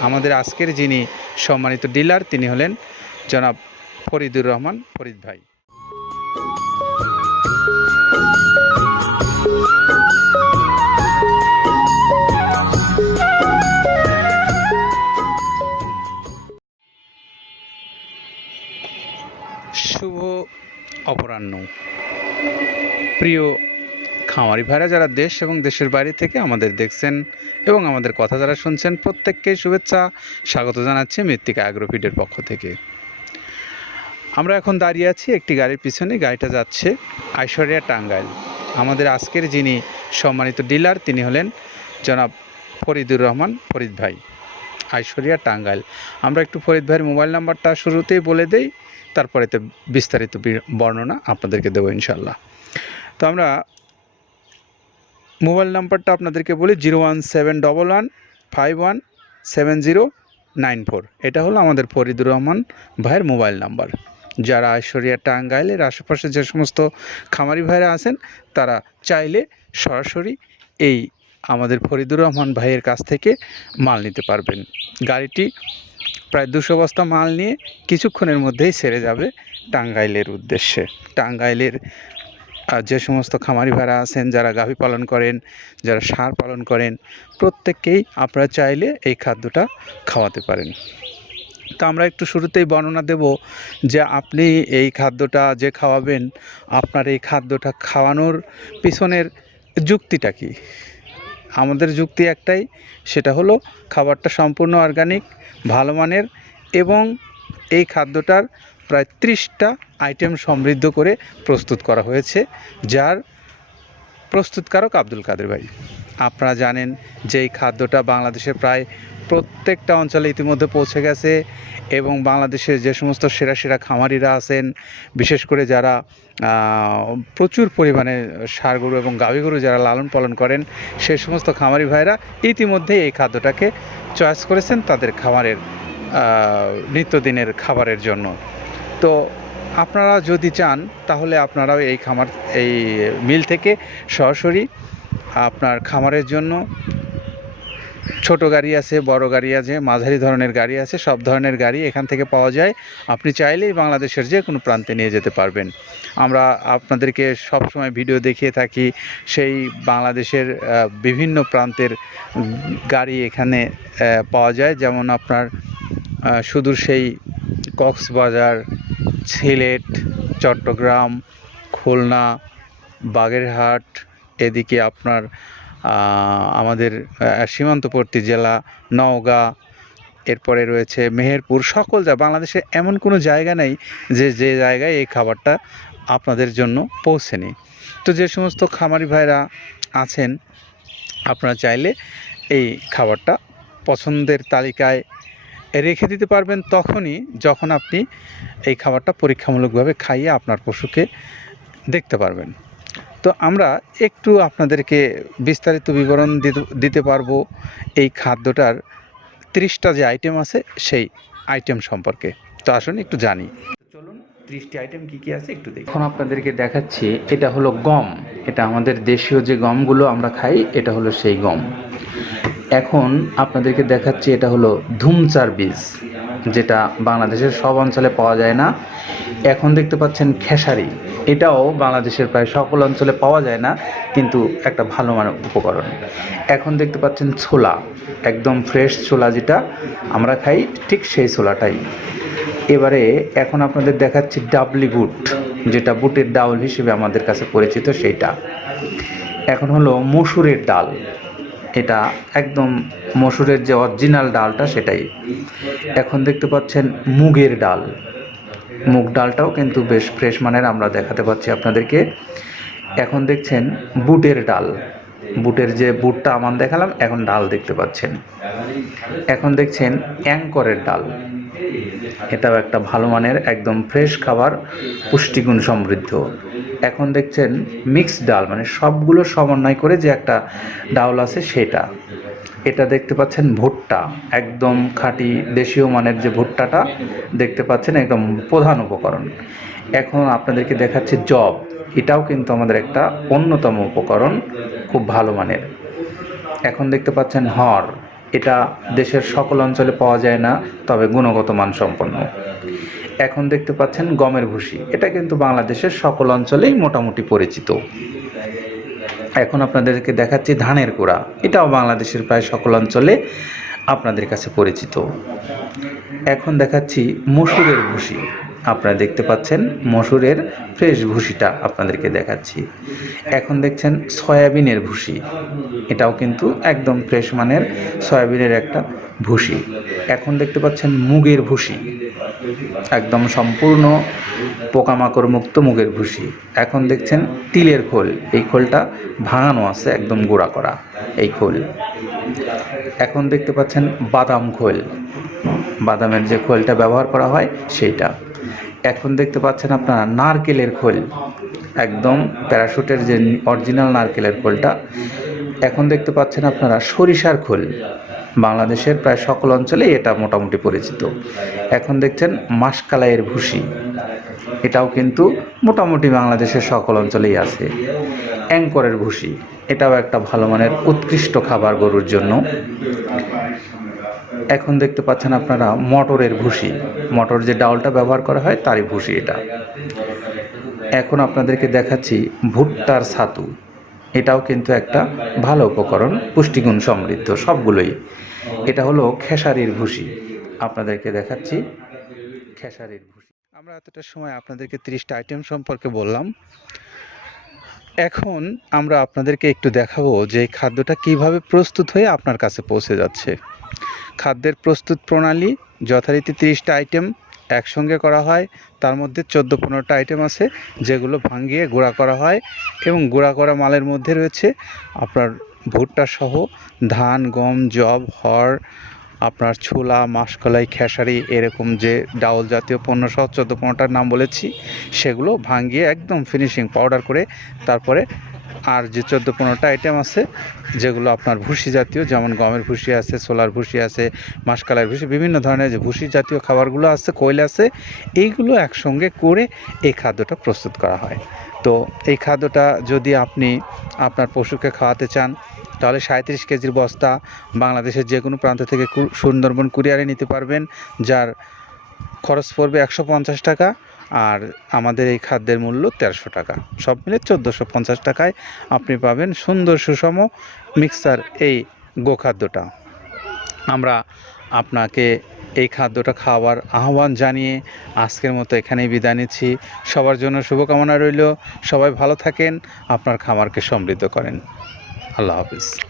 আমাদের আজকের যিনি সম্মানিত ডিলার, তিনি হলেন জনাব ফরিদুর রহমান ফরিদ ভাই। শুভ অপরাহ্ন। প্রিয় খামারি ভাইরা যারা দেশ এবং দেশের বাইরে থেকে আমাদের দেখছেন এবং আমাদের কথা যারা শুনছেন, প্রত্যেককে শুভেচ্ছা। স্বাগত জানাচ্ছি মৃত্তিকা অ্যাগ্রোফিডের পক্ষ থেকে। আমরা এখন দাঁড়িয়ে আছি একটি গাড়ির পিছনে। গাড়িটা যাচ্ছে আইশ্বরিয়া টাঙ্গাইল। আমাদের আজকের যিনি সম্মানিত ডিলার, তিনি হলেন জনাব ফরিদুর রহমান ফরিদ ভাই আইশ্বরিয়া টাঙ্গাইল। আমরা একটু ফরিদ ভাইয়ের মোবাইল নাম্বারটা শুরুতেই বলে দেই তারপরে তো বিস্তারিত বর্ণনা আপনাদেরকে দেবো ইনশাল্লাহ তো আমরা মোবাইল নাম্বারটা আপনাদেরকে বলি zero one seven double one five one seven zero nine four. এটা হলো আমাদের ফরিদুর রহমান ভাইয়ের মোবাইল নাম্বার। যারা ঐশ্বরিয়া টাঙ্গাইলের আশেপাশে যে সমস্ত খামারি ভাইরা আছেন, তারা চাইলে সরাসরি এই আমাদের ফরিদুর রহমান ভাইয়ের কাছ থেকে মাল নিতে পারবেন। গাড়িটি প্রায় দুশো বস্তা মাল নিয়ে কিছুক্ষণের মধ্যেই সেরে যাবে টাঙ্গাইলের উদ্দেশ্যে। টাঙ্গাইলের যে সমস্ত খামারি ভাড়া আছেন, যারা গাভী পালন করেন, যারা সার পালন করেন, প্রত্যেককেই আপনারা চাইলে এই খাদ্যটা খাওয়াতে পারেন। তো আমরা একটু শুরুতেই বর্ণনা দেব যে আপনি এই খাদ্যটা যে খাওয়াবেন, আপনার এই খাদ্যটা খাওয়ানোর পিছনের যুক্তিটা কি? আমাদের যুক্তি একটাই, সেটা হলো খাবারটা সম্পূর্ণ অর্গানিক ভালো মানের এবং এই খাদ্যটার প্রায় ত্রিশটা আইটেম সমৃদ্ধ করে প্রস্তুত করা হয়েছে, যার প্রস্তুতকারক আব্দুল কাদের ভাই। আপনারা জানেন যে এই খাদ্যটা বাংলাদেশের প্রায় প্রত্যেকটা অঞ্চলে ইতিমধ্যে পৌঁছে গেছে এবং বাংলাদেশের যে সমস্ত সেরা সেরা খামারিরা আছেন, বিশেষ করে যারা প্রচুর পরিমাণে ষাঁড় গরু এবং গাভী গরু যারা লালন পালন করেন সেই সমস্ত খামারি ভাইরা ইতিমধ্যে এই খাদ্যটাকে চয়েস করেছেন তাদের খামারের নিত্যদিনের খাবারের জন্য। তো আপনারা যদি চান, তাহলে আপনারাও এই খামার, এই মিল থেকে সরাসরি আপনার খামারের জন্য ছোট গাড়ি আছে, বড় গাড়ি আছে, মাঝারি ধরনের গাড়ি আছে, সব ধরনের গাড়ি এখান থেকে পাওয়া যায়। আপনি চাইলেই বাংলাদেশের যে কোনো প্রান্তে নিয়ে যেতে পারবেন। আমরা আপনাদেরকে সব সময় ভিডিও দেখিয়ে থাকি, সেই বাংলাদেশের বিভিন্ন প্রান্তের গাড়ি এখানে পাওয়া যায়। যেমন আপনার সুদূর সেই কক্সবাজার সিলেট, চট্টগ্রাম, খুলনা, বাগেরহাট, এদিকে আপনার আমাদের সীমান্তবর্তী জেলা, নওগাঁ, এরপরে রয়েছে মেহেরপুর, সকল যা বাংলাদেশে এমন কোনো জায়গা নেই যে যে জায়গায় এই খাবারটা আপনাদের জন্য পৌঁছেনি। তো যে সমস্ত খামারি ভাইরা আছেন, আপনারা চাইলে এই খাবারটা পছন্দের তালিকায় রেখে দিতে পারবেন তখনই যখন আপনি এই খাবারটা পরীক্ষামূলকভাবে খাইয়ে আপনার পশুকে দেখতে পারবেন। তো আমরা একটু আপনাদেরকে বিস্তারিত বিবরণ দিতে- পারব এই খাদ্যটার ত্রিশটা যে আইটেম আছে সেই আইটেম সম্পর্কে। তো আসুন একটু জানি। ত্রিশটি আইটেম কি কি আছে একটু দেখি। এখন আপনাদেরকে দেখাচ্ছি, এটা হলো গম। এটা আমাদের দেশীয় যে গমগুলো আমরা খাই, এটা হলো সেই গম। এখন আপনাদেরকে দেখাচ্ছি, এটা হলো ধুমচার বীজ, যেটা বাংলাদেশের সব অঞ্চলে পাওয়া যায় না। এখন দেখতে পাচ্ছেন খেসারি। এটাও বাংলাদেশের প্রায় সকল অঞ্চলে পাওয়া যায় না, কিন্তু একটা ভালো মানের উপকরণ। এখন দেখতে পাচ্ছেন ছোলা, একদম ফ্রেশ ছোলা যেটা আমরা খাই, ঠিক সেই ছোলাটাই। এবারে এখন আপনাদের দেখাচ্ছি ডাবলি বুট, যেটা বুটের ডাউল হিসেবে আমাদের কাছে পরিচিত সেইটা। এখন হলো মসুরের ডাল। এটা একদম মসুরের যে অরিজিনাল ডালটা সেটাই। এখন দেখতে পাচ্ছেন মুগের ডাল। মুগ ডালটাও কিন্তু বেশ ফ্রেশ মানের আমরা দেখাতে পাচ্ছি আপনাদেরকে। এখন দেখছেন বুটের ডাল। বুটের যে বুটটা আমার দেখালাম, এখন ডাল দেখতে পাচ্ছেন। এখন দেখছেন অ্যাঙ্করের ডাল। এটাও একটা ভালো মানের, একদম ফ্রেশ খাবার, পুষ্টিগুণ সমৃদ্ধ। এখন দেখছেন মিক্স ডাল মানে সবগুলো সমন্বয় করে যে একটা ডাল আছে সেটা। এটা দেখতে পাচ্ছেন ভুট্টা, একদম খাঁটি দেশীয় মানের যে ভুট্টাটা দেখতে পাচ্ছেন, একদম প্রধান উপকরণ। এখন আপনাদেরকে দেখাচ্ছি জব, এটাও কিন্তু আমাদের একটা অন্যতম উপকরণ, খুব ভালো মানের। এখন দেখতে পাচ্ছেন হর এটা দেশের সকল অঞ্চলে পাওয়া যায় না, তবে গুণগত মান সম্পন্ন এখন দেখতে পাচ্ছেন গমের ভুসি। এটা কিন্তু বাংলাদেশের সকল অঞ্চলেই মোটামুটি পরিচিত। এখন আপনাদেরকে দেখাচ্ছি ধানের কুড়া এটাও বাংলাদেশের প্রায় সকল অঞ্চলে আপনাদের কাছে পরিচিত। এখন দেখাচ্ছি মসুরের ভুসি। আপনারা দেখতে পাচ্ছেন মসুরের ফ্রেশ ভুসিটা আপনাদেরকে দেখাচ্ছি। এখন দেখছেন সয়াবিনের ভুসি এটাও কিন্তু একদম ফ্রেশ মানের সয়াবিনের একটা ভুসি এখন দেখতে পাচ্ছেন মুগের ভুসি একদম সম্পূর্ণ পোকামাকড় মুক্ত মুগের ভুসি এখন দেখছেন তিলের খোল। এই খোলটা ভাঙানো আছে, একদম গুঁড়া করা এই খোল। এখন দেখতে পাচ্ছেন বাদাম খোল। বাদামের যে খোলটা ব্যবহার করা হয়, সেইটা। এখন দেখতে পাচ্ছেন আপনারা নারকেলের খোল। একদম প্যারাশুটের যে অরিজিনাল নারকেলের খোলটা। এখন দেখতে পাচ্ছেন আপনারা সরিষার খোল। বাংলাদেশের প্রায় সকল অঞ্চলেই এটা মোটামুটি পরিচিত। এখন দেখছেন মাসকালাইয়ের ভুসি। এটাও কিন্তু মোটামুটি বাংলাদেশের সকল অঞ্চলেই আছে। অ্যাঙ্করের ভুসি। এটাও একটা ভালো মানের উৎকৃষ্ট খাবার গরুর জন্য। এখন দেখতে পাচ্ছেন আপনারা মটরের ভুসি। মটর যে ডাউলটা ব্যবহার করা হয়, তারই ভুসি এটা। এখন আপনাদেরকে দেখাচ্ছি ভুট্টার ছাতু। এটাও কিন্তু একটা ভালো উপকরণ, পুষ্টিগুণ সমৃদ্ধ, সবগুলোই। এটা হলো খেসারির ভুসি। আপনাদেরকে দেখাচ্ছি খেসারির ভুসি। আমরা এতটা সময় আপনাদেরকে তিরিশটা আইটেম সম্পর্কে বললাম। এখন আমরা আপনাদেরকে একটু দেখাবো যে খাদ্যটা কীভাবে প্রস্তুত হয়ে আপনার কাছে পৌঁছে যাচ্ছে। খাদ্যের প্রস্তুত প্রণালী, যথারীতি তিরিশটা আইটেম একসঙ্গে করা হয়। তার মধ্যে চোদ্দ পনেরোটা আইটেম আছে, যেগুলো ভাঙিয়ে গুঁড়া করা হয় এবং গুঁড়া করা মালের মধ্যে রয়েছে আপনার ভুট্টা সহ ধান, গম জব হর, আপনার ছোলা, মাসকলাই, খেসারি, এরকম যে ডাউল জাতীয় পণ্য সহ চোদ্দ পনেরোটার নাম বলেছি, সেগুলো ভাঙিয়ে একদম ফিনিশিং পাউডার করে তারপরে আর যে চোদ্দ পনেরোটা আইটেম আছে, যেগুলো আপনার ভুসি জাতীয়, যেমন গমের ভুসি আছে সোলার ভুসি আছে মাসকালার ভুসি, বিভিন্ন ধরনের যে ভুসি জাতীয় খাবারগুলো আছে, কোয়েল আছে, এইগুলো একসঙ্গে করে এই খাদ্যটা প্রস্তুত করা হয়। তো এই খাদ্যটা যদি আপনি আপনার পশুকে খাওয়াতে চান, তাহলে সাঁত্রিশ কেজির বস্তা বাংলাদেশের যে কোনো প্রান্ত থেকে সুন্দরবন কুরিয়ারে নিতে পারবেন, যার খরচ পড়বে একশো পঞ্চাশ টাকা। আর আমাদের এই খাদ্যের মূল্য তেরোশো টাকা। সব মিলে চোদ্দোশো পঞ্চাশ টাকায় আপনি পাবেন সুন্দর সুষম মিক্সার এই গোখাদ্যটা। আমরা আপনাকে এই খাদ্যটা খাওয়ার আহ্বান জানিয়ে আজকের মতো এখানেই বিদায় নিচ্ছি। সবার জন্য শুভকামনা রইল। সবাই ভালো থাকেন। আপনার খামারকে সমৃদ্ধ করেন। আল্লাহ হাফিজ।